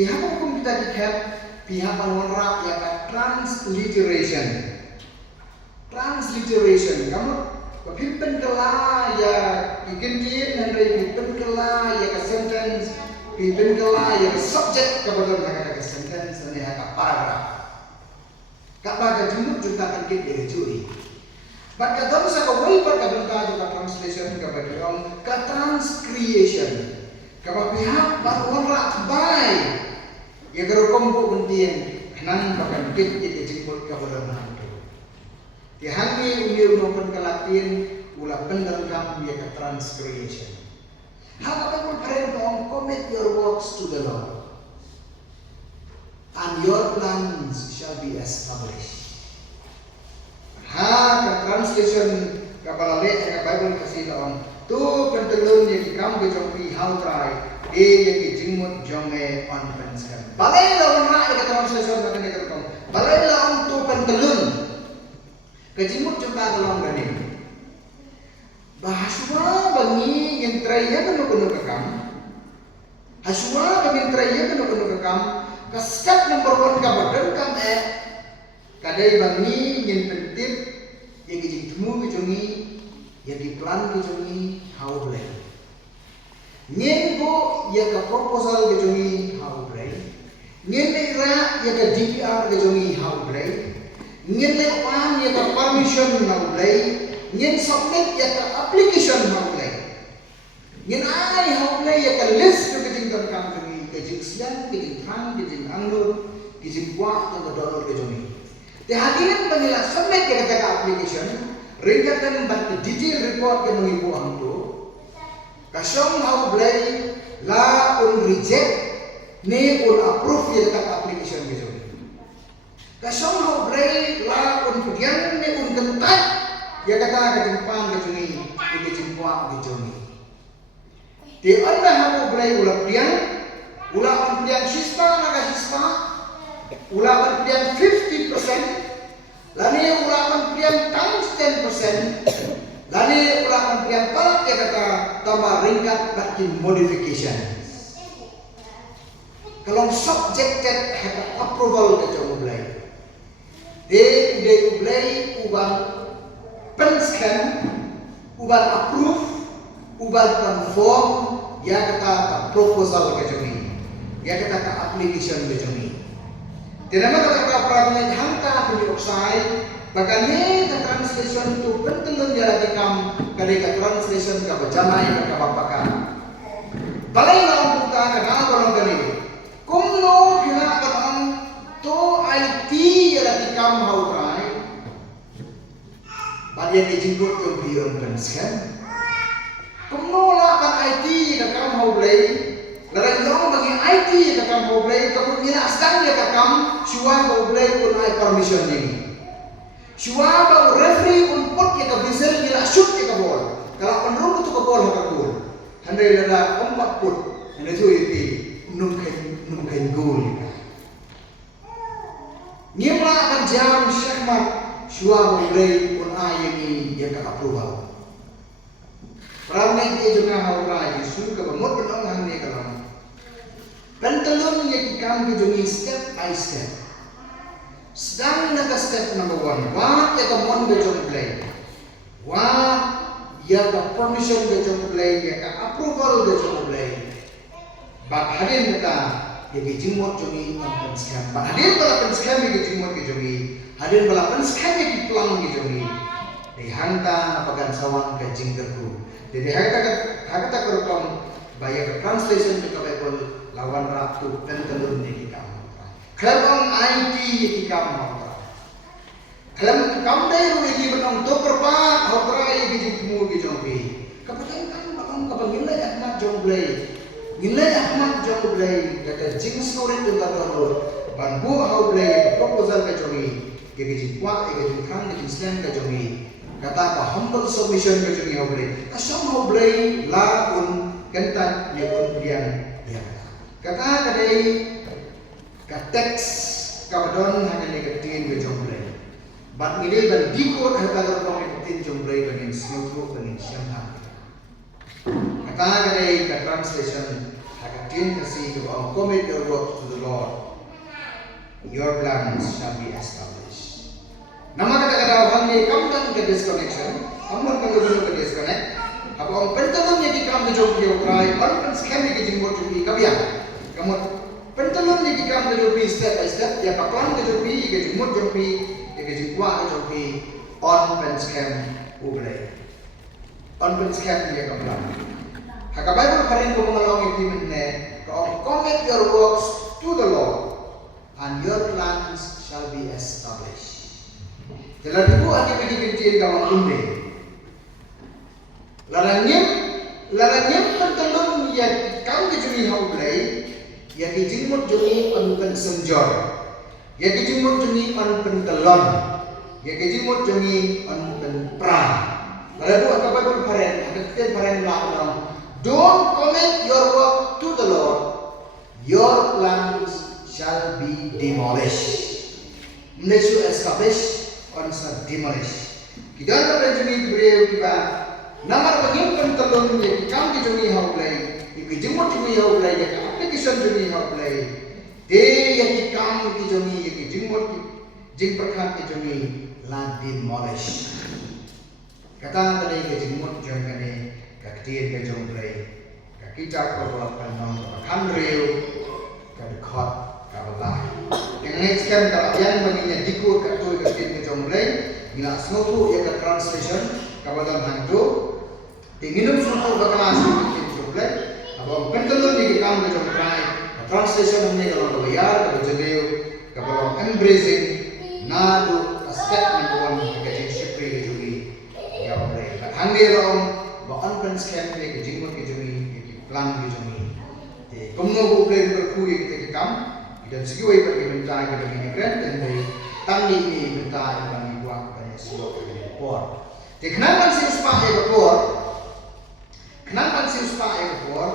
Pihak hukum kita dikap pihak pengonrak yang transliteration. Transliteration, kamu pimpin kelah ya bikin nanti pimpin kelah ya ke sentence, pimpin kelah ya ke subject kepada mereka ke sentence dan ya ke paragraph. Kapag jumut juga akan kita juri. Baga doon sa kawalpar kabantado ka translation kapag yung ka transcreation. Kapag pihak pengonrak bay ya kerukum bu buntian nan bakal kita jemput kepada mereka. Dihangi umiunokan kalatin ula pendalam dia ke transcreation. Hal apa pun commit your works to the Lord, and your plans shall be established. Ke translation kapal lek ke Bible kasih dalam tu pentelun yang dikam ke jompi how try yang dijimut jonge conference kan. Balai lawan rak ke translation makan ke kom. Balai lawan tu pentelun kejimut juga dalam gani. Bahasua bangi yang teraya penuh kekam. Hasua bangi yang teraya penuh kekam. Keskat nomor 1 kabadan kam kadai bangi yang penting yang dijitemu kejongi yang diplan kejongi how boleh. Nyen ko yang ke proposal kejongi how boleh. Nyen ira yang ke DPR kejongi how boleh. Nyen lepan ya ke permission haulai, nyen submit ya ke application haulai, nyen ai haulai ya ke list ke ketinggalan kami kejing siang, kejing hang, kejing anggur, kejing buah atau download kejongi. Tehadiran penilai submit ya ke application, ringkatan bantu detail report ke mengibu angtu, kasong haulai la reject, ne approve ya ke application kejongi. Kasong haulai la kemudian ne gentai ya kata kejimpan kejongi kejimpuan kejongi di anda haulai ulah pian ulah pian sista naga sista ulah pian 50% lani ulah pian times 10% lani ulah pian palak ya kata tambah ringkat bagi modification kalau subjected have approval kejongi They play uban penscan, uban approve, uban conform, ya kata proposal kejongi, ya kata application kejongi. Tidak mahu kata peraturan hantar punya oksai, bahkan ni ke translation tu pentelun dia lagi kam, kali ke translation ke bajamai ke bapakan. Balai orang buka ke nama orang kali, kumno kena orang to IT ya lagi kam haurai bagian dijemput ke beliau penskan kumnola kan IT ya kam haurai larang dong bagi IT ya kam haurai kemudian asal ya kam shua haurai pun ai permission ini shua bau referee pun pot ya kabisel ya shoot ya kabol kalau penruk tu kabol kabol handai lara empat put handai tu itu nungkain gol Nyemla akan jam syakmat syua mulai pun ayami yang ke approval. Ramai dia juga haura Yesus ke bemut penongang ni kalau. Pentelun yang kami jungi step by step. Sedang naga step number 1. Wah ya kemon bejong play. Wah ya ke permission bejong play ya ke approval bejong play. Bak hadin kita yang dijemut jungi penskan. Hadir bala penskan yang dijemut jungi. Hadir bala penskan yang diplang jungi. Dihanta apakan sawang ke jingkerku. Jadi hakata kerukom bayar ke translation ke Bible lawan ratu pentelun di kamu. Kalau IT di kamu. Kalau kamu dah ini benang dokter pak, hotra yang dijemut jungi. Kemudian kan bakal kebangin lah Ahmad Jonglei. Nilai Ahmad Jonglei kata jing story tu kata ban bu haulai proposal ke jongi ke jipwa ke jingkan ke jislen ke jongi kata apa humble submission ke jongi haulai asam haulai la un kentan ya kemudian dia kata kadai ka teks kabadon hanya ke tin ke jonglei ban ngile ban dikot hata ko ke tin jonglei dengan snowflow dengan siang kata kadai ka translation Hakatin kasi commit your work to the Lord. Your plans shall be established. Nama kata-kata hangni kamdan ke disconnection, amun kan gubernur ke disconnect. Habang pentalon ni kita ambil joki ukrai, orang scam ni kita jemput joki kabian. Kamu pentalon ni kita ambil joki step by step, ya kapan ke joki, kita jemput joki, kita jemput joki, on pen scam ukrai. On pen scam ni kabian. Haka Bible karin ko mengalami agreement ne, kau commit your works to the Lord, and your plans shall be established. Jalan itu akan dibikin kawan umbe. Larangnya pentelun ya kau kejuni haulai, ya kejimut juni on senjor, ya kejimut juni on pentelon, ya kejimut juni on perang. Lalu apa Bible karin, ada karin lawan. Don't commit your work to the Lord, your plans shall be demolished. Unless you establish or demolish. Kita akan berjumpa beliau kita. Nama bagi pentelun yang kami jumpa haulai, yang jumpa haulai, yang application jumpa haulai. Dia yang kami jumpa, yang jumpa jumpa la demolish. Kata tadi jumpa jumpa ni. Kaktian ke jomblay, kakita ko kanong kanreo, kadkot kabalay. Yang next kan kalau yang baginya dikur katoy kaktian ke jomblay, gila snotu ya ke translation kabadan hangdo, tinginum snotu bakalas kaktian jomblay, abang pentelun di kam ke jomblay, translation ni kalau bayar ke joleo, kabalang embracing, nado statement one kaktian shipri ke jogi, ya jomblay. Hangde Bahkan kan scam ke jingmut ke jumi, ke plan ke jumi. Kumno ko plan berku yang kita kam, dan segiway pergi bentai ke bagi migran dan dari tani ini bentai bagi buat banyak siok ke ekor. Kenapa si uspa ekor? Kenapa si uspa ekor?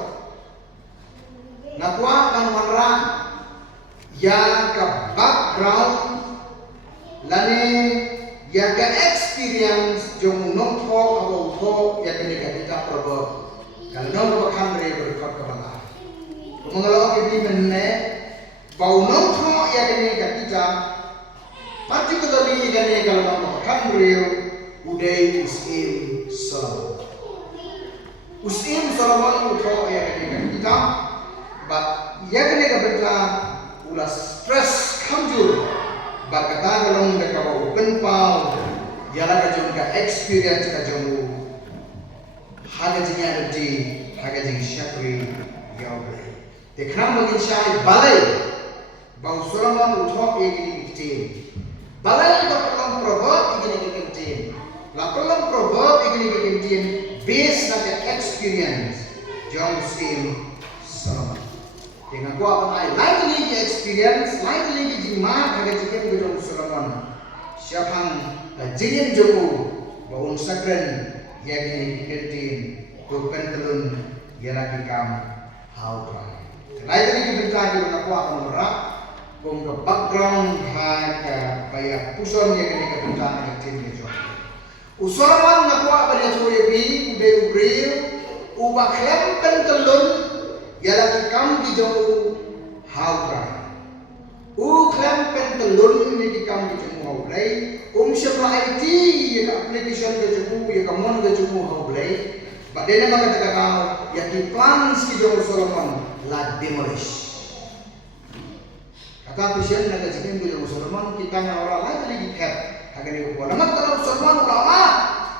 Nakwa kan warna yang ke background, lani yang ke experience jong nong thok atau thok yang kini kita perbuat kalau nong berbakan mereka berikut kebenar mengelola ini menne bau nong thok yang kini kita particularly kini kalau nong berbakan mereka udah usim Solomon thok yang kini kita yang kini kita ulas stress kamjur Bakata galong de ka open pau yala ka jong ka experience ka jong haga jinya de haga jing shakri yawe te kram magin shai balai bau Solomon uthok egini kitin balai ba kolam proverb egini kitin la kolam proverb egini kitin based on the experience jong sim Solomon dengan gua apa lain lagi experience, lain lagi jimat ada jikin gedung Solomon. Siapang jingin joku, baun sakren, ya gini kitin, bukan telun, ya lagi kam, how try. Lain lagi berita di mana gua akan merak, kong ke background hai ke kayak puson ya gini ke berita kitin gitu. Solomon nak gua pada suyebi, udah ubril, ubah klempen telun. Yala kam di jauh haura. Uklam pentelun ni kam di jauh haulai. Syabra IT ya application ke jauh ya kamon ke jauh haulai. Badena maka kata ya ki plans ki jauh Solomon la demolish. Kata Christian na kajikin ke jauh Solomon kita na orang lain lagi cap. Agak ni ko. Namat kalau Solomon ulama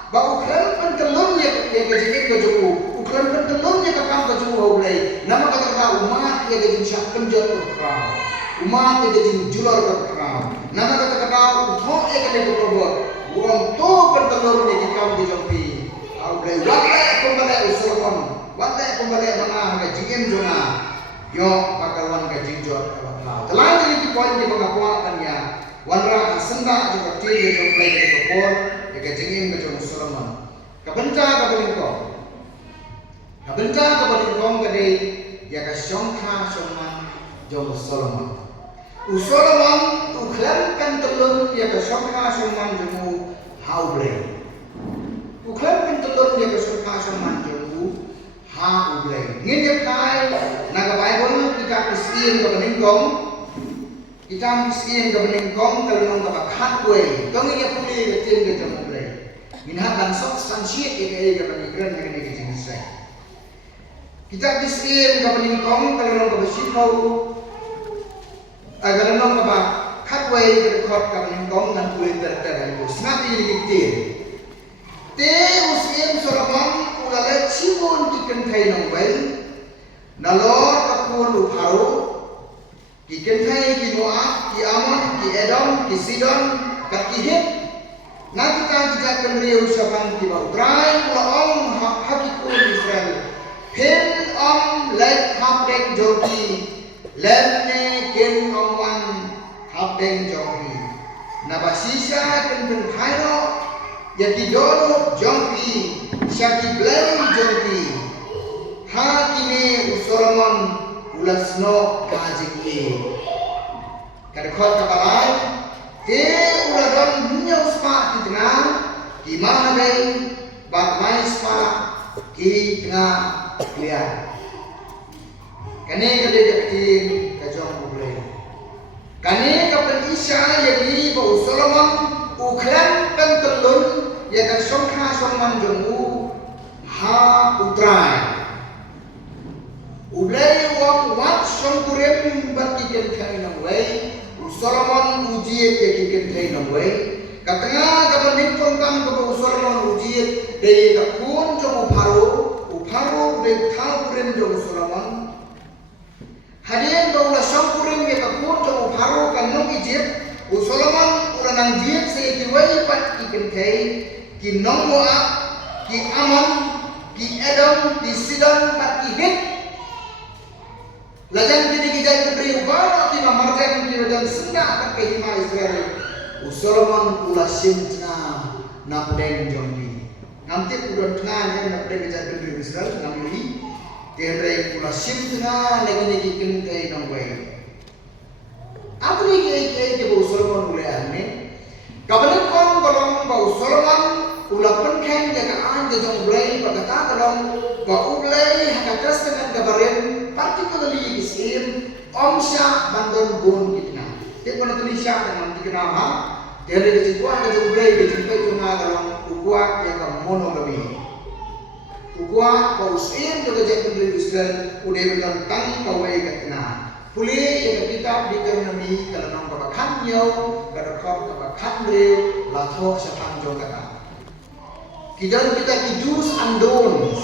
ba uklam pentelun ya kajikin ke jauh. Uklam pentelun ya kam ke jauh haulai. Nama kata umat yang jadi syak penjat berkerau, umat yang jadi jual berkerau. Nama kata uthok yang kena berbuat, orang tu bertelur ni kita dijampi. Aulai wakai kembali Solomon, wakai kembali mana ke jingin zona, yo pakawan ke jinjot berkerau. Telah jadi poin di pengakuan ya, wanra senda juga tiada jumpai ke berbuat, ke jingin ke jom Solomon. Kebenca kebelikong. Kebenca kebelikong kadai ya ka syongkha syongman jong Solomon. Solomon uklam kan telun ya ka syongkha syongman jong haulai. Uklam kan telun ya ka syongkha syongman jong ha ublay ngin kai naga Bible kita Kristian ka beningkong kita Kristian ka beningkong kalau ka bakhatwe kong ngin puli ka tin ka jam ublay minha dan sok sansiet ka beningkran ka ni jinsa kita Kristian ka beningkong kalau ka basino agar ka bakhatwe ka khot ka beningkong nan puli terdadan ko snapi litin te usim Solomon ulale cibun kiken thai nong bai nalor kapun upharu kiken thai ki Moab ki Amon ki Edom ki Sidon ka ki Het na kita jejak kemriu sabang ki bautrai ula ong hakikun Israel pen om lek hapdeng jogi lemne ken omwan hapdeng jogi na basisa ken pen thaino yaki dolo jongki syaki blai jongki hakime Solomon ulasno kajiki kada khot kabalai te uladon nyau spa di tengah ki mahadai bat mai spa ki tengah lian kane kade jakin kajong bublai kane kapan Isya yaki bau Solomon uklan pentelun ya kan songkha songman jongu ha utrai ublai wong wat songkurem bat kiken thai nang wei Solomon ujiet ya kiken thai nang wei katanga ka bening tongkang ka Solomon ujiet de ka kun jong upharu de thau kurem jong Solomon hadien dong la songkurem ya ka kun jong upharu kan nong Egypt Solomon ulanang jiet se kiwai pat kiken thai ki nong Moab, ki Amon, ki Edom, ki Sidon, pat ki Het. Lajan kini kijai keberi ubara ki mamarjan ki wajan senggak kat ke hima Israel. Solomon ula simtna napdeng jombi. Nanti udah tengah yang napdeng kijai keberi Israel ngamili. Tiada ula simtna lagi kiken thai nong wei. Apa ni ke Solomon boleh ane? Kapan kau kolong bau Solomon ulah penken jaga anje jong ulai berkata kolong bau ulai hakatas dengan kabarin particularly isim omsya bandon bun kitna. Tiap mana tulisya dengan dikenama dari kecuali ke jong ulai dijumpai cuma kolong ukua yang monogami. Ukua bau isim jaga jaga Israel udah bertentang bau kitna. Puli yang kitab Deuteronomi kalau nong kabakhan yau kada khot kabakhan reu lathok sapang jong kata kidan kita kidus andon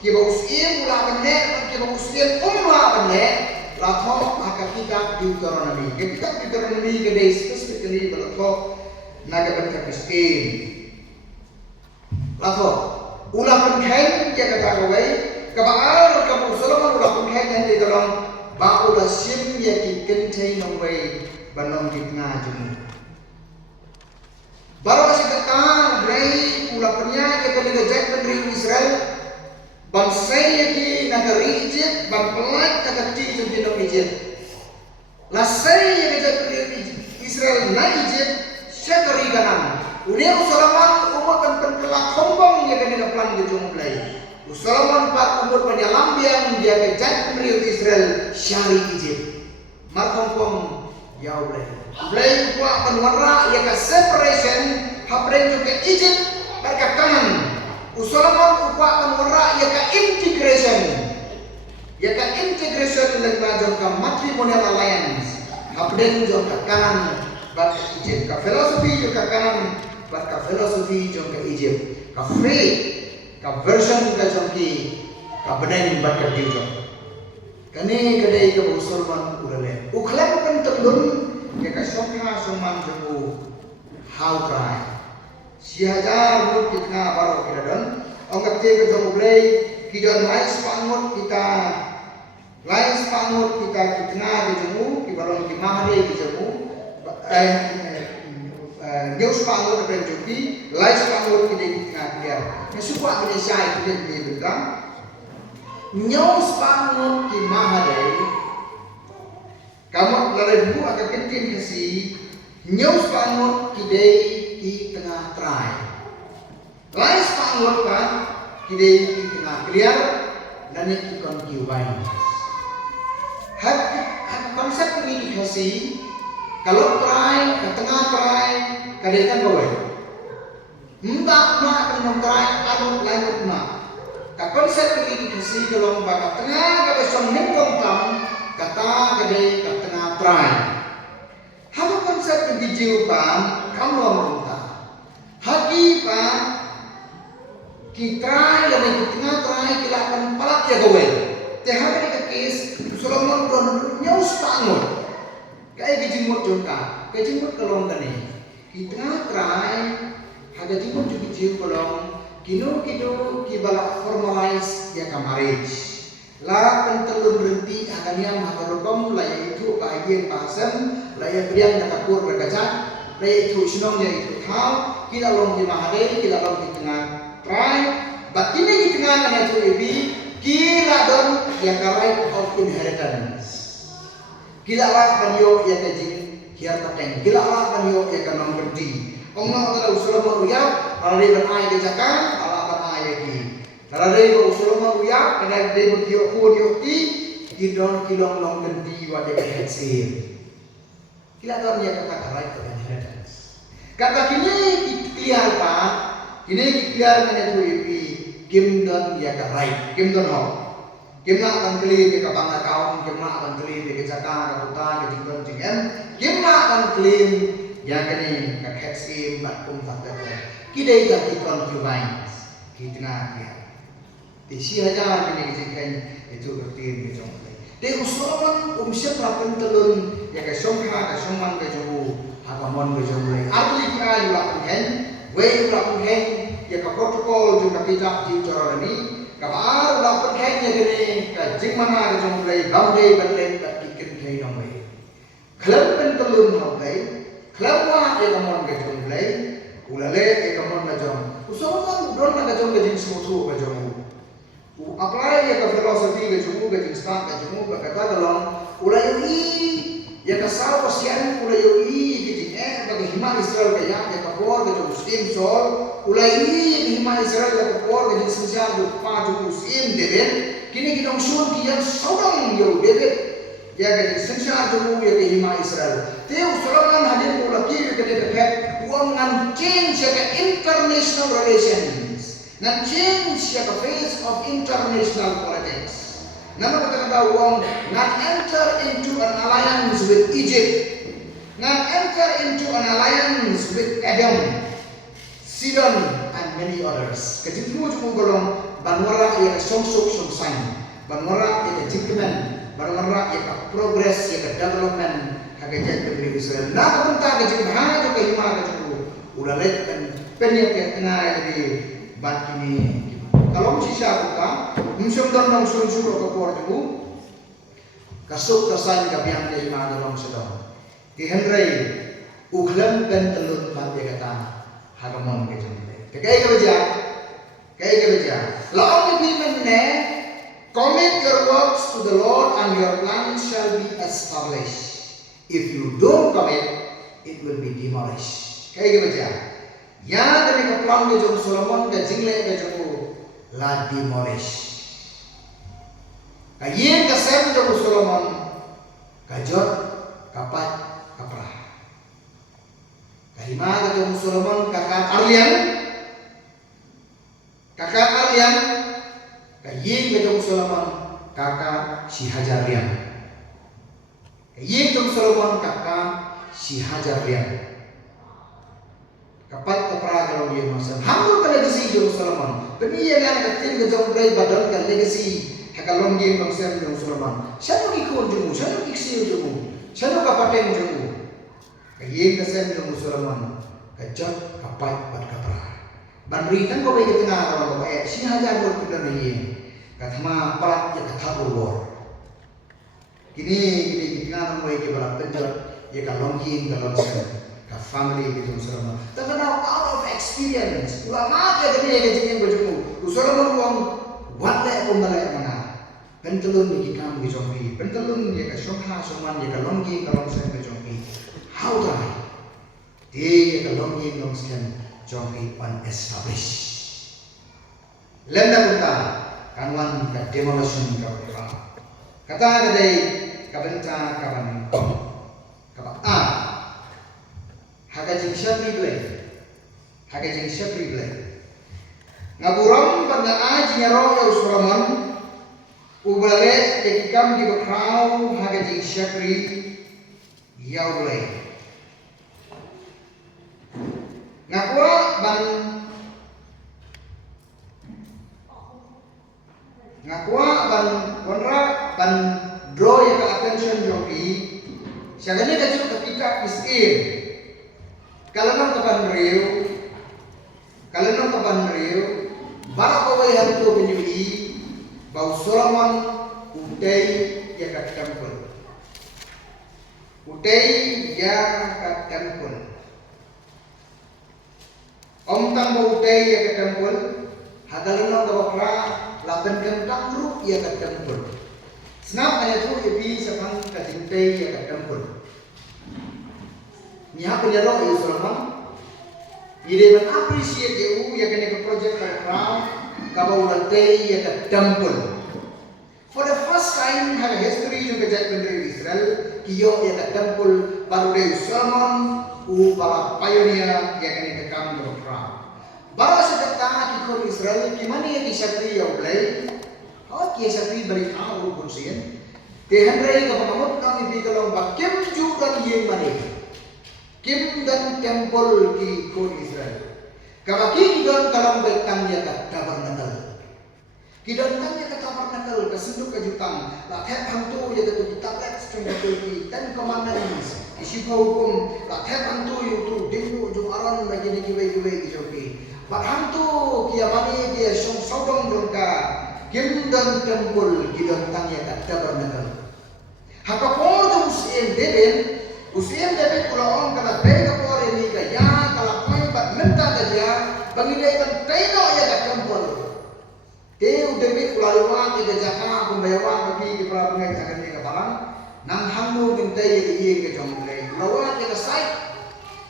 ki bausim ula benne ki bausim umla benne lathok aka kitab Deuteronomi kitab Deuteronomi gede specifically lathok naga benta miskin lathok ula penhen ya kata kawai kabal kabu Solomon ula penhen yang di dalam baulah sim ya kiken thai nong wei banom kitna jemu baru kasih kata brai ulah penya kita negajak negeri Israel bangsa yaki negeri Egypt bang pelat negeri jemu nong Egypt lasai yang negajak negeri Israel na Egypt syakari kanan udah Solomon umat penkelak hombong ya kan negaplan gejong belai Solomon pak umur penyalambian dia kejat meriut Israel syari Egypt markompong ya ulai kuat penwarna ya ke separation habreng juga Egypt berkat kanan Solomon kuat penwarna ya ke integration dengan bajong ke matrimonial alliance habreng juga kanan berkat Egypt ke filosofi juga kanan berkat filosofi juga Egypt ke faith version ka jongki ka beneng bakar dijo kane kadai ka Solomon urale uklam pen tendun ke ka sokha soman jogu how try si hajar mut kitna baro kiradon ongak te ka jogu blai kidon lai spangut kita kitna ke jogu ki balon ki mahade ke jogu news pangut pen jogi lai spangut ki de kitna kia Suka Indonesia itu dia bilang news pangut ki mahadai kamu lalai bu agak kentin kasi news pangut ki day ki tengah try lais pangut kan ki day ki tengah clear nani ikon kiwai. Hak konsep ini dikasih kalau try ke tengah try kadang bawa. Mbak penom try anu lain mak. Ka konsep ini dikasih kalau mbak tengah ke besok nengkong tam kata kadang ke tengah try. Hak konsep ini dijiupan kamu orang haki pa kita yang di tengah try kita akan palak ya gawe. Tehar ni kes Solomon don nyaus tangut. Kayak gejimut jonka, gejimut kolong tani. Kita try haga jimut juga jiu kolong. Kino kibala formalize ya ka marriage. La pentelun berhenti agaknya makarokom laya itu bahagian pasen laya beriang nakapur berkaca laya itu sinongnya itu tahu kita long di mahade kita long di tengah try. But ini di tengah kan itu lebih kila don ya ka right of inheritance. Kila lah kanyo ya ka jing hiar pateng. Kila lah kanyo ya ka nomor di. Ongno tara Solomon uyap alari ban ay ke jakan ala ban ay ki. Tara dei ko Solomon uyap kana dei mo kio ko dio ti kidon kilong long gendi wa de hetsin. Kila don ya ka right of inheritance. Kata kini kiliar pa kini kiliar kana tu ipi kim don ya ka right. Kim don ho. Kim nak akan keli ke bangga kaum, kim nak akan keli ke jakarta, ke kota, ke jinggon jingen. Kim nak akan keli yang kini ke hetsim batum fakta. Kidai tak ikon kiwai. Kitna dia. Di si hajar kini kejikan itu bertin ke jongkai. Di Solomon umsya prapen telun ya ke somha ke soman ke jomu hakamon ke jongkai. Atli kira juga pengen, way juga pengen ya ke protokol juga kita di cara ini. Kabar dapat kayaknya gini, kajing mana kajing mulai bangkai balik tak ikan kain namai. Kelab pentelun namai, kelab wah ekamon kajing mulai, ulale ekamon kajing. Usahakan udon kajing kajing semutu kajing. Apply ya ke filosofi kajing start kajing berkata dalam ulai ini ya kesal pasien ulai ini kajing bagi hima Israel kayak ya kapor kajing Muslim sol. Ulai ini hima Israel ya kapor kajing sensial paju Muslim deben kini kita usul dia seorang yo deben ya kajing sensial jemu ya ke hima Israel. Teu Solomon hadir ulaki ke deben uang ngan change ya ke international relations. Ngan change ya ke face of international politics. Nama kata uang ngan enter into an alliance with Egypt. Ngan enter into an alliance with Edom, Sidon and many others. Kejitmu cuma golong banwara ya songsok songsang, banwara ya jingkemen, banwara ya progress ya development hagajan negeri Israel. Nah bentar kejit bahaya juga hima kejitu. Udah lihat kan penyet yang tengah di bat ini. Kalau sisa buka, musim dan musim suruh ke kuar tu, kasut kesan kabiang ke hima dalam sedang. Di Henry uklam ben telun bat dia kata hagamon ke jumlah. Kayak kerja. Lawan agreement ne, commit your works to the Lord and your plans shall be established. If you don't commit, it will be demolished. Kayak kerja. Ya dari keplang ke jom Solomon ke jingle ke jomu la demolish. Kayen kesem jom Solomon kajot kapat kaprah. Kahima kata Solomon kakak Arlian kayin kata Solomon kakak si Hajar Lian. Kayin kata Solomon kakak si Hajar Lian. Kapat kaprah kalau dia masan. Hampir pada legasi jom Solomon. Pemiyangan katin ke jom play badan kan legasi. Hakalong dia masan jom Solomon. Siapa ikut jomu? Siapa iksil jomu? Siapa kapateng jomu? Kayin kesem jom Solomon. Kajat kapat pada kaprah. Bandritan kau baik tengah orang kau si Hajar buat kita ni. Katama parat ya kata berwar. Kini tengah orang baik kita penjat ya kalongkin kalongsen. Family gitu Solomon. Terkenal out of experience. Ulama dia kena yang jenis berjemu. Solomon uang buat leh pembalai mana. Pentelun di kam bijompi. Pentelun dia ke shokha soman dia ke longgi kalongsen bijompi. How die? Dia ke longgi kalongsen jompi unestablished. Lenda kita kanuan ka demolition ka ira kata kadai kabenta kaban kaba hagajing syapri ble ngaburam pada aji nyaro ya Solomon ubale tekikam di bakrau hagajing syapri ya ble ngakwa ban wanra ban draw ya ka attention joki syagane ka juk ketika isin kalanang kaban riu bara kawai hantu penyui bau Solomon udai ya ka temple om tang bau udai ya ka temple hadalanang gawakra laban kentang grup ya ka temple snap aya tu ebi sapang ka jintai ya ka temple nya penyaro ya Solomon ide ban appreciate you ya kene ke project ka crown ka bau lantai ya ka temple for the first time have a history yung kajak bendera Israel kiyo ya ka temple baru de Solomon u para pioneer ya kene ke kam ka crown baru sedekta kikon Israel kimani ya kisatri ya ulai hawat kisatri bari au kursian te handrai ka pamamot kami bi kalong bakim judan yeng mani kim dan temple ki kon Israel kabaki kidon kalong betang ya ka tabernakel kidon tang ya ka tabernakel ka sunduk ka jutang la thep hantu ya ka tu tablet string ka tu ten commandments isipa hukum la thep hantu yu tu dingu ju aran bagi ni giwe ki joki bat hantu kia mani dia sodom dongka kim dan temple kidon tang ya ka tabernakel hakapor tu Usiem David kulaong kala bega pore ni kaya kala poin bat menta kaja bangidai kan teno ya ka temple teu David kulaluan ke jaka kumbewa bagi ke para pengai akan ni ka barang nang hangu mintai ye ye ke jomle kulawan ke site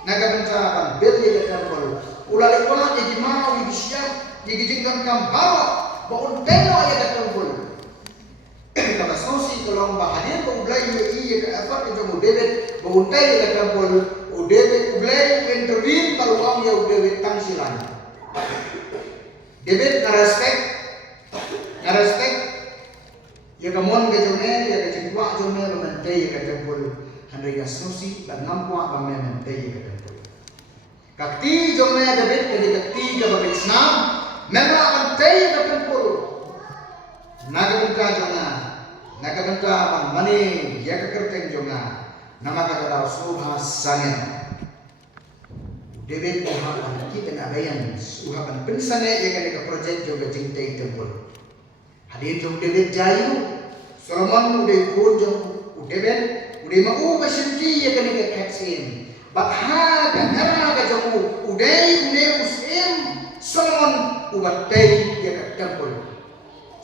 naga bencapan bel ye ka temple ulaluan ye mau ye siap ye jingkan kam bawa baun teno ya ka temple kata sosi tolong bahadir ko ulai ye ka apa ke jomu David untai ka temple David ulai intervene baluang ya David tangsilan David na respect ya kamon ke jome ya ke jingwa jome mentai ka temple handai ka sosi dan nampua ba mentai ka temple kakti jome David ke kakti ka babitsna memang mentai ka temple Nagabenta bang mani ya kekerteng jonga nama kata subha sanen David uhapan kita abayan uhapan pensane ya kan ke project juga cintai temple hadir jong David jayu Solomon udah kun jong David udah mau masyinti ya kan ke kaksin bakha kan era ka jong udah usim Solomon ubatai ya ke temple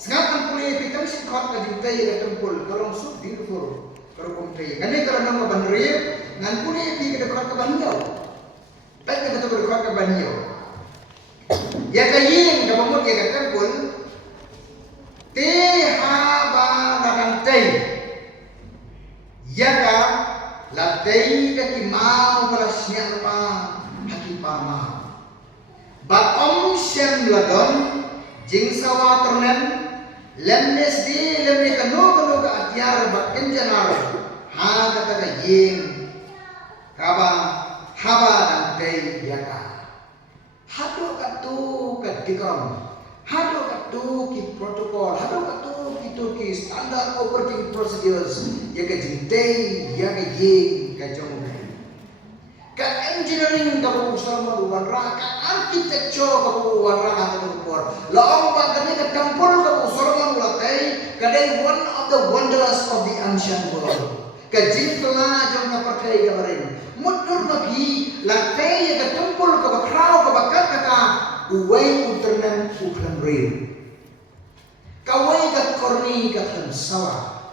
Sengapan pulih pikam si khot ka juntai ka temple kalong so beautiful karo kumtai ngane karo nang banrib ngan pulih pi ka khot ka banyo baik ka khot ka banyo ya kayin ka bamot ya ka temple te ha ba nakantai ya ka latai ka kimau kala siya pa hakipama ba om shem ladon jing sawa ternen lemnes di lemne kano ka atyar ba kenjanar ha kata ka yin kaba haba dan tei yaka hado ka tu ka dikam hado ka tu ki protocol hado ka tu ki standard operating procedures ya ka jintei ya ka yin ka jong ka engineering ka usama warra ka architecture ka warra ka por laong ba kami ka temple ka usama ulatai kadai one of the wonders of the ancient world ka jintla jong ka pakai ka barin mudur magi latai ka temple ka bakrao ka bakal ka uway uternan uklan real kawai ka korni ka tansawa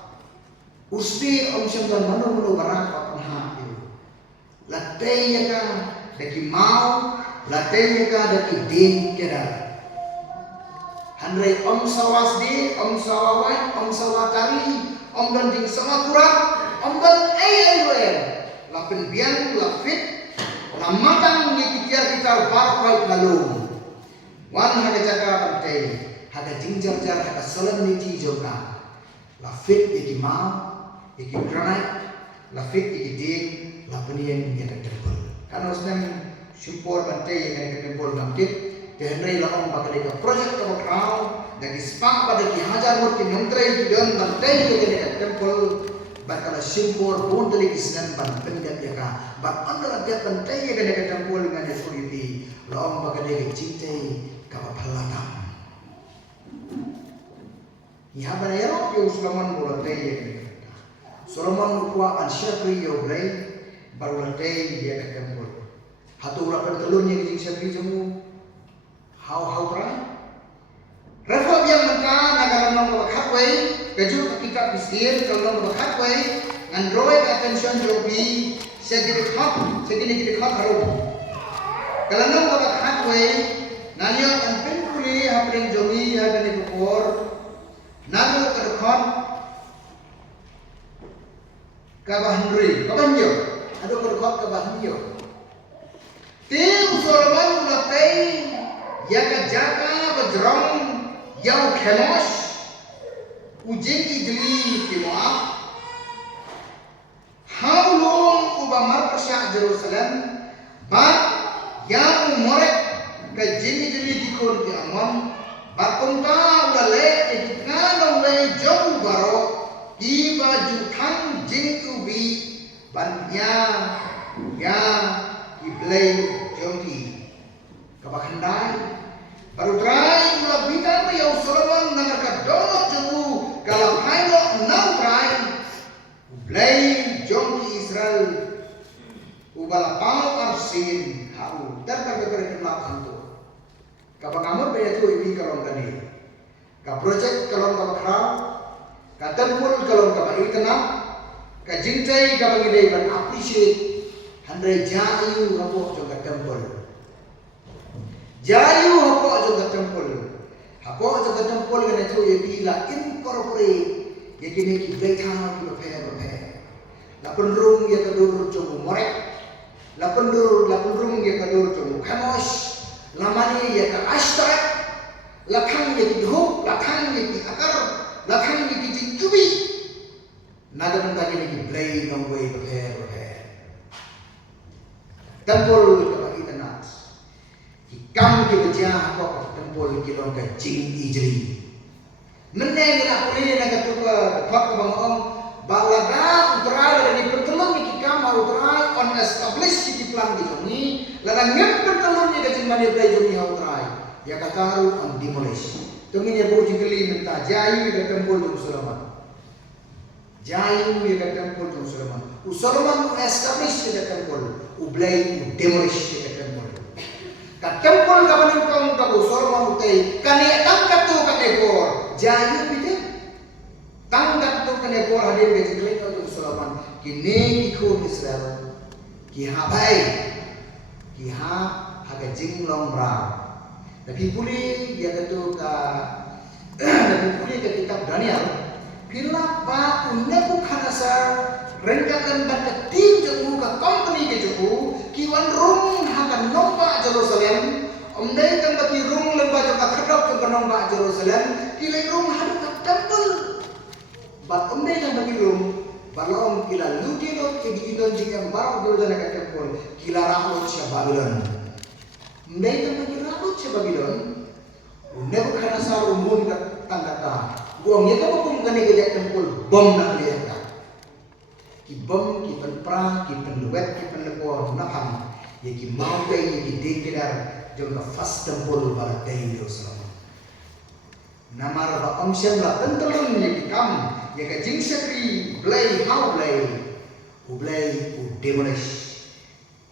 usti om syamdan manu barang pa Latay ka daki mau, latay ka daki din kira. Handrai om sawas di, om sawawai, om sawatari, om dan jing samakurat, om dan ayayuer. La penbian, la fit, la matang ni kitiar kita barkai lalu. Wan haga jaga pantai, haga jingjar-jar, haga solemnity joka. La fit iki mau, iki granite, la fit iki ding, la penien ni haga temple. Karena sedang support pantai yang haga temple bangkit, Henry lakukan pakai project atau crowd dan ispak pada hajar murti nyontrei kidan bantai ke dekat temple bakal simpor pun tadi kisnan ban pendat ya ka bat anda dia bantai ke dekat temple dengan authority lakukan pakai dekat cintai kapa palatam ya bana yo Solomon boleh ya Solomon kuat an syafri yo boleh baru lantai dia ke temple hatu urapan telurnya ke syafri jemu how right? Reform yang mentah negara nong bakatway, keju kita pisir kalau nong bakatway, android attention jobi, segini kita harum. Kalau nong bakatway, nanyo anpin kuli hapring jobi hapring kupor, nago kedekot, kabahandri, kabanyo, aduh kedekot kabahanyo. Tim Solomon ulatay. Yang jaga berjerong yang khemos ujing idli kimoa how long ubamar persya Jerusalem bat yang umorek ke jing idli dikor di amon bakunta ulale iknanong le jauh baro iba jutang jing ubi bannya ya iblay jongki kabakhandai baru try mula bidang yang Solomon nangarka donok jemu kalau haino nau try ublay jongki Israel ubala pau arsin hau terkadang kenal itu kapangamot baya tu ibi kalong kani ka project kalong kabakra ka tempul kalong kabai tenang ka jingtai kabagidai ban appreciate handai jayu hapo jong ka tempul jayu hapo jong ka tempul hapo jong ka tempul kana tu ibi la incorporate ya kini ki beta ki bapa la penrung ya kadur jong morek la penrung ya kadur jong khamos la mani ya ka ashtarak la khang ya ki dhuk la khang ya ki akar la khang ya ki jubi naga benda ni ki blay nong way bapa tempul ka bagi tanah Kam ke berjah kok tempul kilong ke jing ijri. Meneng nak boleh nak ketua kok bang om balaga utara dari pertelung ni kam utara on establish di plan di sini larang ngep pertelung ni ke mani play joni utara ya kataru on demolish. Tungin ya boji keli minta jayu ke tempul tu Solomon. Jayu ke tempul tu Solomon. Solomon establish di tempul, ublay demolish di tempul. Tempul kapan kau tahu Solomon utai kane tangkat tu kane ekor jayu bide tangkat tu kane ekor hadir ke jengkel tu Solomon kini ikut Israel kihabai kiha haga jinglong ra tapi puli dia kata tapi puli ke kitab Daniel bila pa Nebukadnezar renggakan ban tim jemu ka company ke jemu kiwan rum hakan nomba Jerusalem omdai kan bagi rum lemba jaka khadap ke nomba Jerusalem kilai rum hadir ka temple bat omdai kan bagi rum balom kila luti dot ke digidon jing barang dolan ka temple kila rahot sia Babylon omdai kan bagi rahot sia Babylon Nebukadnezar rumun ka tangata buang ya ka pun kane ke temple bom nak lihat ki bom ki penpra ki penluet ki penlekor napam ya ki mau ya ki dengkedar jong ka fast tempul bala dei Jerusalem namar ba omsyam la pentelun ya ki kam ya ka jingsakri blay how blay u demolish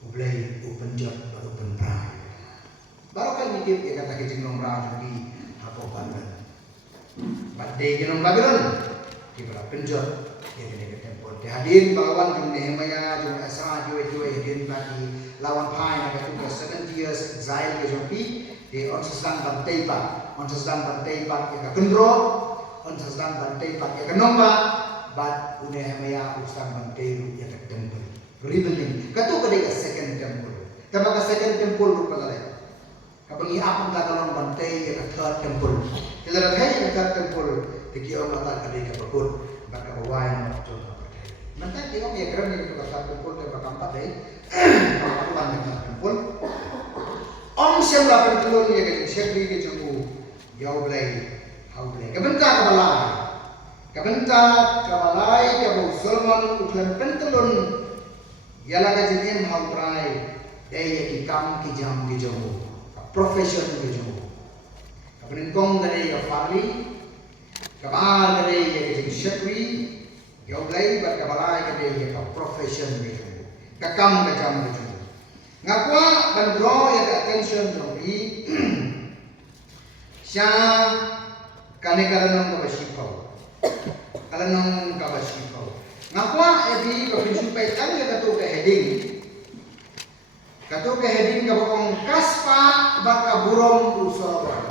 u penjot baru penpra baru kan mikir ya kata ke jinglong ra di hapo banget badai jenong Babylon ki bala penjot ya kene hadirin balawan jum Nehemia jum Esra juai hadirin bagi lawan pai nak tu 70 years exile ke jompi Di on sedang bantai pak, ya kendro, on sedang bantai pak ya kenomba, bat uneh maya usang bantai ru ya temple, rebuilding. Katu kadai second temple, tapi second temple rupa kali. Kapangi apun takalon bantai ya third temple. Kita rakai ya third temple, tiki on mata kadai kapakut, baka bawain waktu apa. Nanti kita ya keren ni kita third temple ke bakampat deh, kapan yang third temple. Om siapa pentelun ya kan siapa ke jemu jauh belai hau belai kebentar kabalai kabu Solomon uklan pentelun yala ka jenin hau berai daya ikam ki jam ki jemu profession ki jemu kabenin kong dari ka farli kabar dari ya ke syekri jauh belai bar kabalai dari ya ka profession ki jemu kakam ka jam ki jemu ngakwa dan draw ya attention drongi siya kanikaranong kabasipau ngakwa ebi kapinsupay kan ya katu ke heading kabakong kaspa bak kaburong Solomon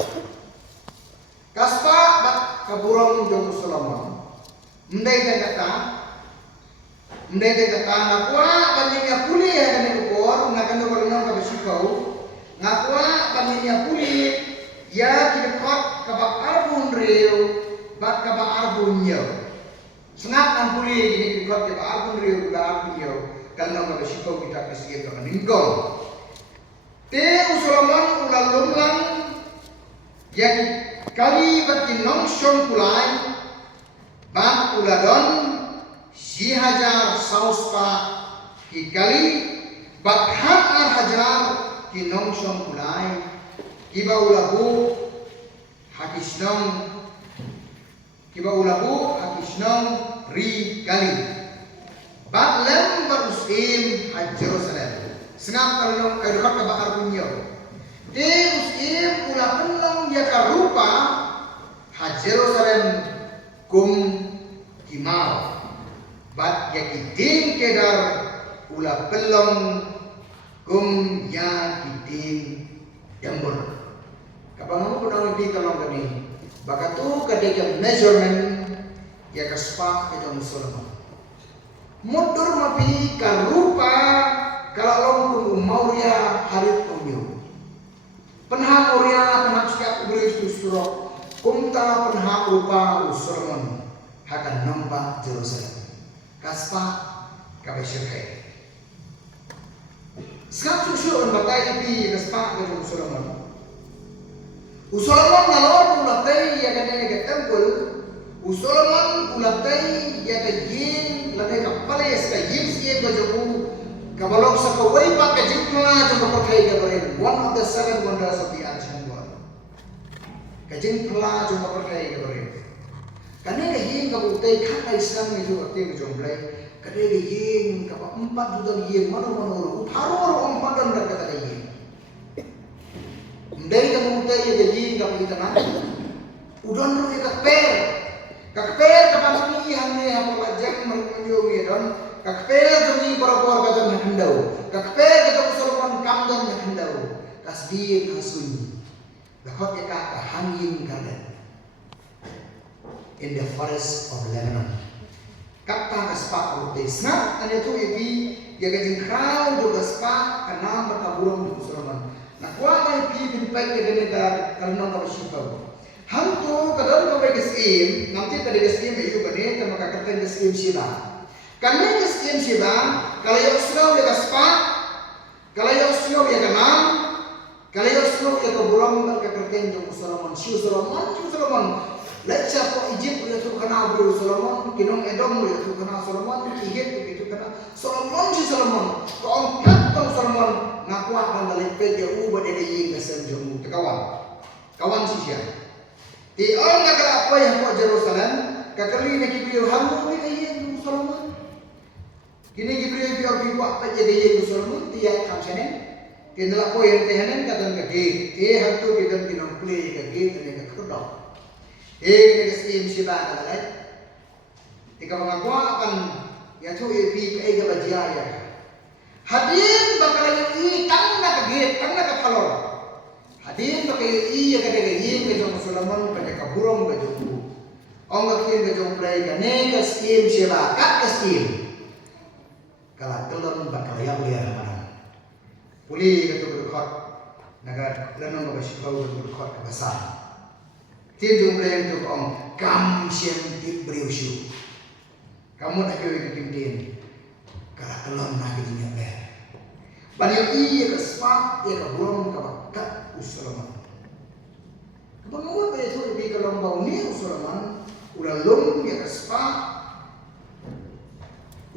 kaspa bak kaburong jong Solomon ndai kata ngakwa banyak puli ya kan ukor nakan orang kabasipau ngakwa banyak puli ya kidekot kabak arbun reu bak kabak arbun yo sengat puli ini kidekot kabak arbun reu kabak arbun yo kalau kabasipau kita kasih ke meninggal te Solomon ulalumlang ya kali batin nongshon kulai bak uladon si hajar sauspa kikali bakhat ar hajar kinongshong kulai kibaulahu hakisnong ri kali batlem barusim Jerusalem senap kalong kadukak kabakar punyo di usim ula penong ya karupa Jerusalem kum kimau bat ya kiding kedar ula pelong kum ya kiding jambul kapang mo kunang di kalong kani baka tu kadang measurement ya kaspa ke Solomon mundur mapi karupa kalau kum umauria harit punyo penha uria penha setiap ubris kusuro kumta penha rupa Solomon akan nampak Jerusalem kaspa kabesirkai sekarang susun bagai ibi kaspa ke Solomon Solomon nalor ulatai ya kan ke temple Solomon ulatai ya ke yin latai kapale ska yin sien ke joku kabalok sa kawai pa ke jingkla jo pakai ke bare one of the seven wonders of the ancient world ke jingkla jo pakai ke bare kanene yin ka butai khat Islam ni jo ate jo blai kanene yin ka empat juta yin mano utharo empat dan kata yin ndai ka butai ya yin ka kita na udon ro ka per ka pamni hamne ham lajak merunyo don ka per demi por ka don handau ka per ka Solomon kam don handau tasbih kasun lahot ka hanging garden in the forest of Lebanon. Kapta kaspa utai snap ane tu ibi ya gajing crown do kaspa kanam makaburong do Solomon. Nakwa mai pi bin pai ke gane da karno ka shipau. Ham tu kadar ko be gesim nanti tadi gesim ayu bane ta maka kata gesim sila. Kami gesim sila kalau yo slow ya kaspa kalau yo slow ya kanam kalau yo slow ya kaburong ka kata do Solomon. Solomon Lecah po Egypt itu kena bro Solomon, kinong Edom itu kena Solomon, Egypt itu kena Solomon si Solomon. Keempat tong Solomon ngaku akan dari peja ubah dari yang kesel jemu kawan si siapa. Di orang nak apa yang buat Jerusalem, kakali nak kibiu hamu ni kayen Solomon. Kini kibiu biar buat peja dari yang Solomon tiap kamsenen. Kena apa yang tehenen katan kagate, hantu kita kinong play kagate ni kakodok. Ini kesim siapa kata jika mengakukan ya tu ibi ke bajaya hadir bakal ini tang nak gate tang nak kalor Hadin pakai iya kada iya ke jong Solomon pada kaburong ke jong ong ke jong play ka ne ka skim siya ka skim kala telon bakal yang liar mana puli ke tu berkot naga lanong ka sikau ke berkot ka besar tin jong play tu ong kam siam ti briushu kamu nak ke kim kala telon nak ke dunia le banyak iya ke spak iya ke burong ka bakal Solomon. Kebangun pada itu lebih kalau bau ni Solomon, ulah lum ya kespa,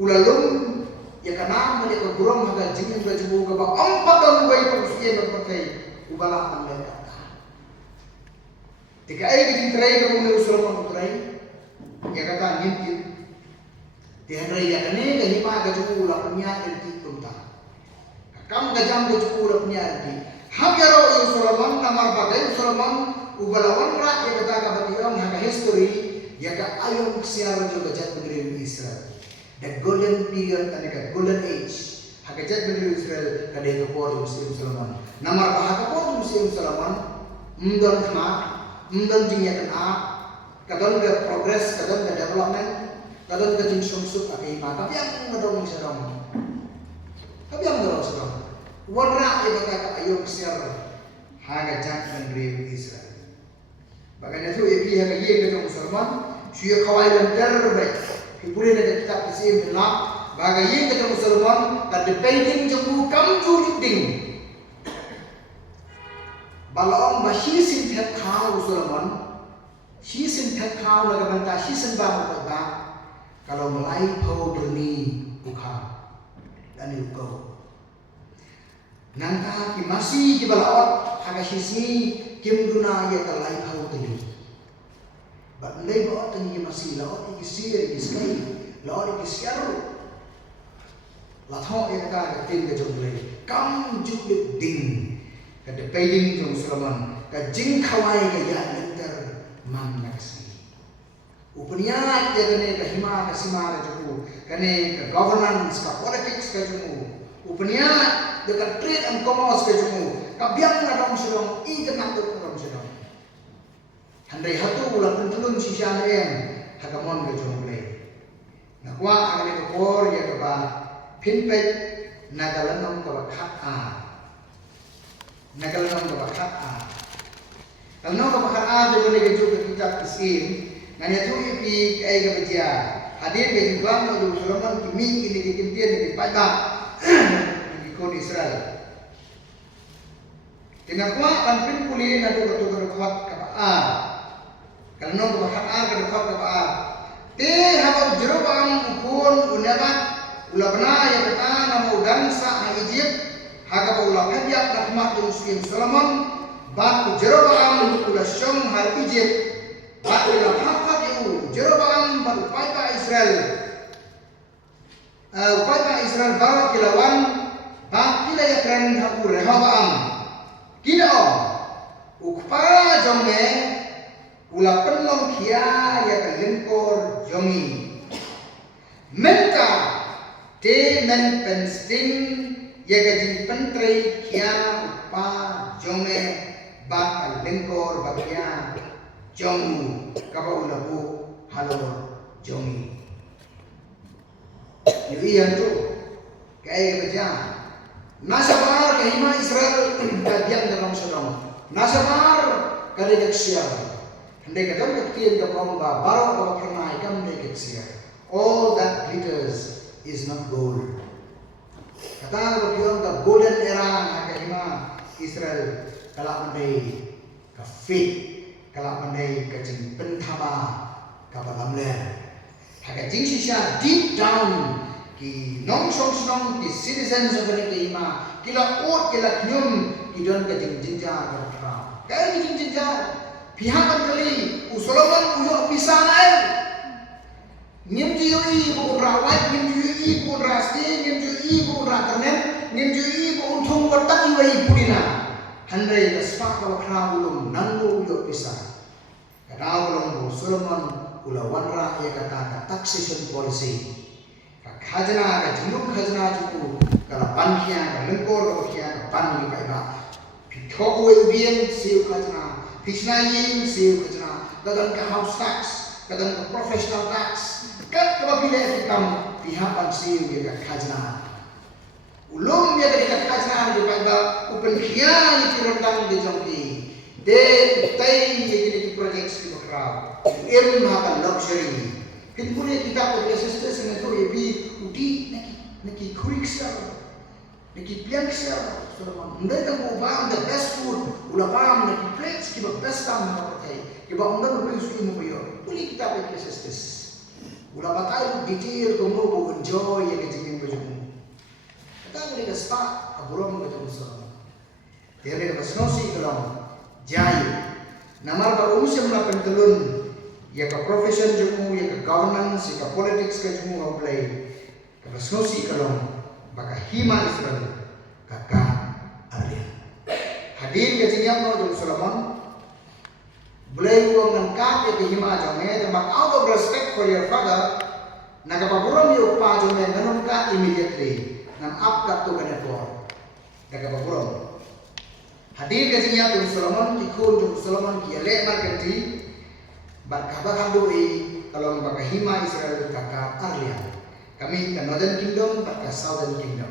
ulah lum ya kenam dia ke burung haga jingin berjumpa ke bau empat tahun bayi perusahaan berpakai ubalah mereka. Jika ayah kita terai kemudian Solomon terai, ya kata ngintip, dia terai ya kene kahima gajung ulah punya enti kunta, kamu gajang gajung ulah punya enti. Hagyaro yung Solomon namar bagay Solomon ubalawan ra ya kata kabationg haka history ya ka ayong siaran juga jat negeri Israel. The golden period and the golden age haka jat negeri Israel kada ka por musim Solomon. Namar haka por musim Solomon mdon kama mdon jingya kan kadon ga progress kadon ga development kadon ga jing sumsuk akai ma kabyang ngadong sarong. Kabyang ngadong sarong. Warna yang kata ayok siar haga jat negeri Israel. Bagainya tu ibi haga ye ke Musulman, suya kawai lantar baik. Kipuri nak kitab kisim belak. Bagai ye ke Musulman, tak depending jemu kam juliting. Balong bashi sin pet kau Musulman, shi sin pet kau laga banta shi sin bang ba. Kalau mulai pau berni buka dan ukau. Nangka ki masih ki balaot haga sisi kim duna ya kalai hau tadi. Bat ndai baot tani ki masih laot ki sir ki skai laot ki siaru. La tho ya kata tim ke jong le kam juk ding ka de paying jong Solomon ka jing khawai ka ya lenter man naksi. Upniat ya kene ka hima ka sima ka juku kene ka governance ka politics ka juku. Upniat dekat trade and commerce ke jumu kabyang na dong sidong I kenak tu dong sidong handai hatu ulah pentulun sisian em hagamon ke jumu le nakwa agane ke por ya ke ba pinpet nagalanong ke ba khat nagalanong ke ba khat kalno ke ba khat je bone ke jumu kitab isim nganya tu ipi ai ke bejia hadir ke jingklam lu Solomon kimi ini ke kintian ke paiba ikut Israel. Dengan kuat panpin pulih nado betul kuat kapaan. Kalau nong kuat kada kuat kapaan. Te habau Jeroboam ukun unabat ulah benar ya kata nama udangsa Egypt haga ulah kadiak rahmat muslim Solomon bat Jeroboam ulah syong har Egypt bat ulah hakat itu Jeroboam bat upaya Israel. Upaya Israel baru kilawan bang kila ya keren hapu Rehoboam kila ukpa jome ula penlong kia ya kalengkor jomi menta te men pensting ya gajin pentre kia ukpa jome bak kalengkor bakia jomu kapa ula bu halor jomi yuian tu kayak kerja Nasabar kahima Israel kabiang dalam sedang. Nasabar kadek siar. Hendai kadang ketian kapong ba baru apa pernah ikam kadek siar. All that glitters is not gold. Kata kabiang the golden era kahima Israel kalau mandai kafit kalau mandai kacing pentama kapalam ler. Haga jing sisa deep down ki nong song ki citizens of the ima kila ot kila nyum ki don ka jinjar ka pra ka jinjar pihak kali Solomon uyo pisanai nim jui bu rawat nim jui bu rasti nim jui bu ratanen nim jui bu untung watak iwai pudina handai ka spak ka pra ulum nango uyo pisah kada ulum Solomon ulawan ra ya kata taxation policy khajana ka junuk khajana juku kala pankia ka lengkor ka kia ka pan ni pai ba Thọ uy biên siêu khajna, Pisnayin siêu khajna, kadang ka house tax, kadang ka professional tax, kat ka pila ikam pihapan siêu ya khajna. Ulum ya ka khajna di pada open khian di rondang di jongki. De tay ya project di bakrau. Em makan luxury. Kin punya kita pada sistem dengan tu ya bi udi neki kuriksa. Neki piangsa, mereka mau paham the best food, udah paham neki plates kita best time mau pakai, kita undang lebih suka mau bayar, boleh kita pakai sistem, udah pakai detail kamu mau enjoy yang kejadian berjuang, kita mereka start aburam kita bersama, dia mereka snosi kalau jaya, nama baru usia melakukan telun, ya ke profession jumu, ya ke governance, ya ke politics ke jumu mau play, kita snosi kalau baka hima Israel kakak Arya hadir ke sini mau jom Solomon boleh uang ngangkat ke hima jome dan out of respect for your father naga papuram yo pa jome nganungka immediately nam up tu kana for naga papuram hadir ke sini jom Solomon ikut jom Solomon kiale marketi baka bakandoi kalau baka hima Israel kakak Arya kami ke Northern Kingdom, ke Southern Kingdom.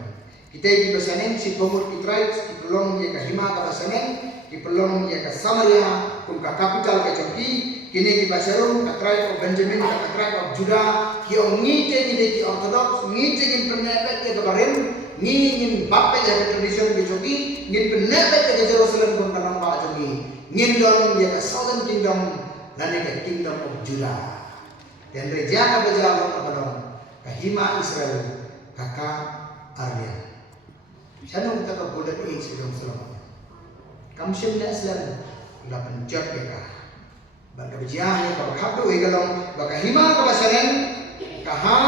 Kita di Basanen, si Pomur ki tribes, di pelong dia ke Hima ke Basanen, di pelong dia ke Samaria, kum ke capital ke Jongki, kini di Basarum, ke tribe of Benjamin, ke tribe of Judah, kiong ngite ki Orthodox, ngite ngin penepet ke Barim, ngin bape ke tradition ke Jongki, ngin penepet ke Jerusalem kum ke Namba Jongki, ngin dong dia ke Southern Kingdom, dan ke Kingdom of Judah. Dan reja ke berjalan ke Badong. Kahima Israel kakak Arya. Sana kita ke golden age dalam Solomon. Kamsim na Islam la penjat ya kah. Baka berjaya kalau kabdo igalong baka hima kabasanen kaha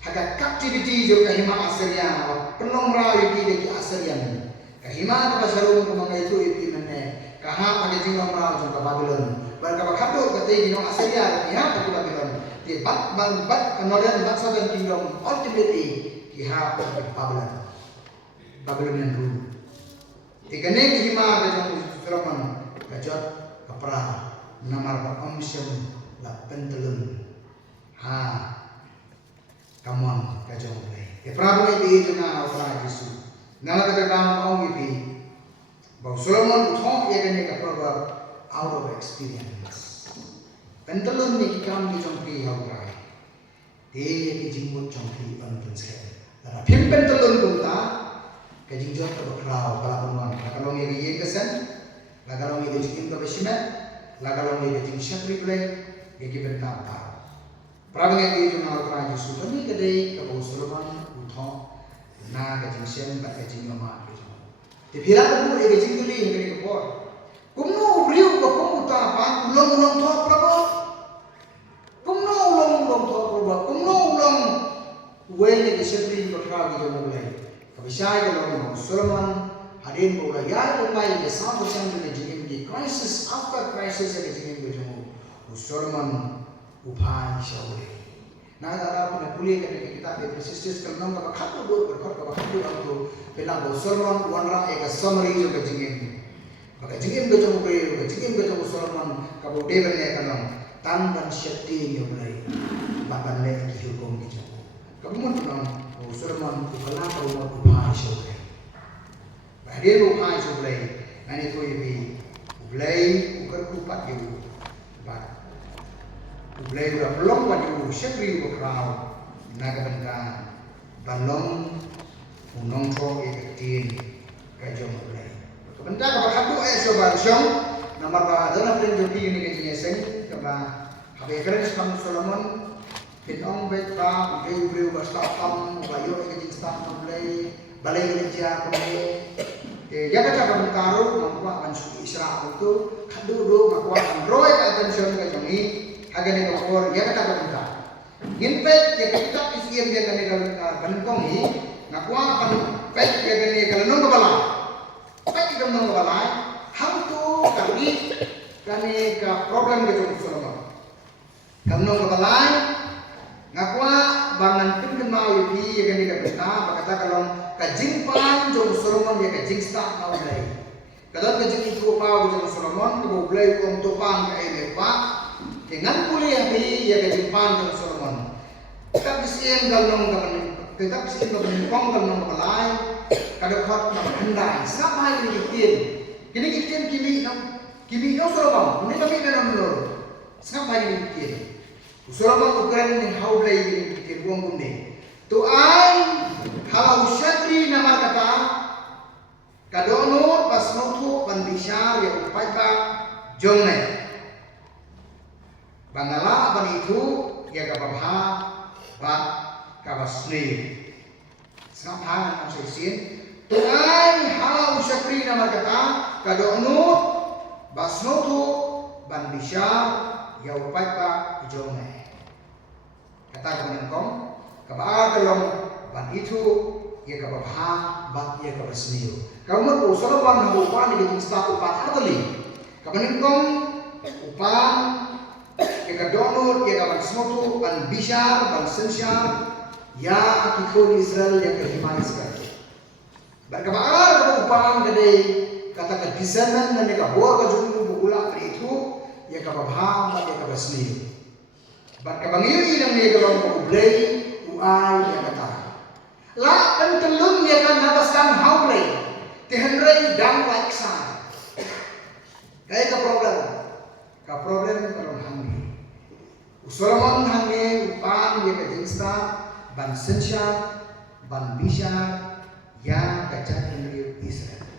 haga captivity jo kahima Assyria penong rawi ki Assyrian. Kahima kabasarum kumanga itu ipi mene kaha pada jinong rawi jo ka Babylon. Baka kabdo kate jinong Assyria ya ka Babylon. The but Northern but Southern Kingdom ultimately he have Babylonian rule. Ikane hima kajong Solomon kajot kapra namar amsyam la pentelun ha kamon kajong play. The problem is na awra Yesu. Nala kadang ong ipi. Bau Solomon uthong ya kane kapra out of experience. Pentelun ni kikam di jongki haurai, dia ki jingmut jongki pentelun sekali. Tapi pim pentelun punta, kejingjot terberau kalau penuan. Lagalong yang ye kesen, lagalong yang jingim kebesimet, lagalong yang jing syakri play, ye ki bentapa. Prabu yang ki jong haurai Yesus ni kedai kebau Solomon uthong, na kejing sen tak kejing lama kejing. Tapi lah tu ye kejing tuli yang kedai kebor. Kumno beriu ko kumu ta pa ulong to prabo kumno ulong to prabo kumno ulong wele ke sepri ko tra gi mo lai kabisai ko long Solomon hadin ko la ya ko mai ke sa ko sang de jingim di crisis after crisis ke jingim ko mo Solomon upai shaule na da na kuliah ke kita be persistis ko nang ka khato do ko ka khato to pela ko Solomon wanra e ka summary jo ke jingim maka jingim gajong beri, jingim gajong Solomon kabu dewan ya kanong tangan syakti nyulai, bahkan leh dihukum gajong. Kamu mun kanong Solomon ukala kamu upai syukai. Bahdia upai syukai, nani tu ibi ublay ukar kupat ibu, bah ublay udah belum wajib syakri ukraw naga benda balong unong tro iketin gajong ublay. Benda kalau hadu sobat syong nama ba dalam joki ini kejinya seng kaba habe keres pang Solomon pinong betra breu bastam bayo kejing stam play balai gereja pembe ya kata bengkaru mampa mansu Israel itu hadu do makwa roy attention ke jongi agane kokor ya kata bengkar nginpet ya kita isiem dia kan banengkong hi nakwa kan pet ya gane kalanong kepala apa kita menunggu balai, hantu kami ke problem gitu Solomon. Kamu menunggu balai, ngakwa bangan kenal pi ya kan dia kata kata kalau kajimpan jong Solomon ya kajing start now day. Kalau kajing itu pau jong Solomon ke boleh kom topan ke emepa dengan kuliah pi ya kajimpan jong Solomon. Kita bisiem galong kita bisiem galong kong galong balai kada khot na handai sama ini kitin. Kini kitin kimi no Solomon ini kami na nomor. Sama ini kitin. Solomon ukuran ni haulai ini kitin buang bumi. Tu ai halau syakri nama kata kadono pasnotu bandishar ya upai ba jongne. Bangala ban itu ya kababha ba kabasni. Sampai masih sin. Tu ai halau syakri nama kata kadono basnotu bandishar ya upai ba jongne. Kata kemenkom kabar dalam ban itu ya kababha bat ya kabasniyo. Kau mau Solomon nak upan di stat upan atali. Kemenkom upan ya kadonor ya kabasnotu ban bishar ban sensyar ya kikon Israel ya kehima Israel. Berkabar upan gede kata kedisanan dan ya kabor kajungu bukula itu ya kababha bat ya kabasniyo. Berkabangiri yang dia kalau kublai uai yang kata. La pentelum dia kan nabaskan haulai. Tihendrai dan laksa. Kayak ka problem kalau hangi. Solomon hangi upan dia kejengsta ban sensya ban bisa yang kacau dari Israel.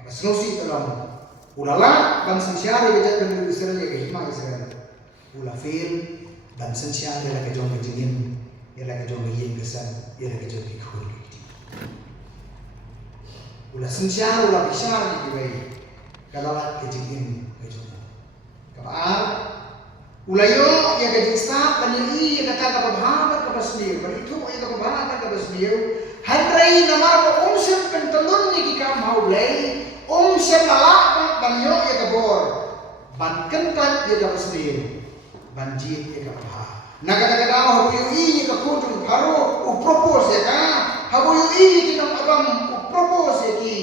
Apa senosi dalam ulala ban sensya dia kacau dari Israel ya kehima Israel. Ula fil dan sensya dia lagi jom kejengin, dia lagi jom yin kesan, dia lagi jom ikut. Ula sensya ula bisa dikai, kalau lah kejengin kejong. Kabar ulayo ya kejeng start paniri ya kata kababha kabasniyo, beritu ya kababha kabasniyo. Hadrai namar umsem pentelun ni kikam haulai, umsem malak banyo ya kabor, ban kentat ya kabasniyo. Banjir ya kabah. Naga-naga habu yui ka kudung baru propose ya ka. Habu yui kita abang propose ya ki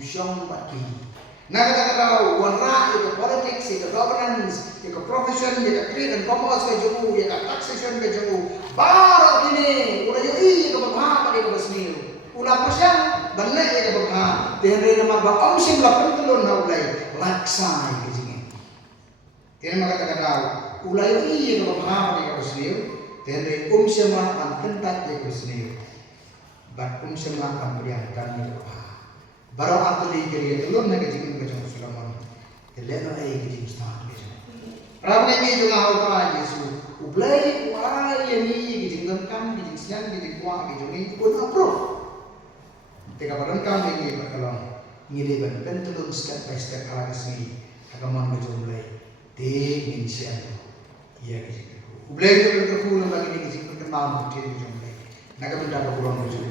usyong baki. Naga-naga warna ya politics ya governance ya profession ya trade and commerce ya jamu ya taxation ya jamu. Baru ini udah yui ka babha ya basniyo. Ulah persen banne ya babha. Tenre nama ba om sim la pentulun haulai laksa ya jinge. Ini maka kata ulai iya kalau paham dia kabasniyo, tenre semua ban kentat dia kabasniyo, ban semua ban beriangkan dia kabah. Baru atli jadi telur nak kejengin kejeng Solomon, teleno ay kejeng start kejeng. Ramai ni juga hal apa Yesus, ulai ni kejeng kan kejeng siang kejeng kuah kejeng ni pun approve. Teka barangkali ni berkalong, ngiri ban pentulun step by step ala kesini, agaman kejeng ulai, dek ni siang. Iya kejeng. Ublay itu berkumpul lagi ni kejeng perkenalan kejeng ulai. Naga benda berkurang kejeng.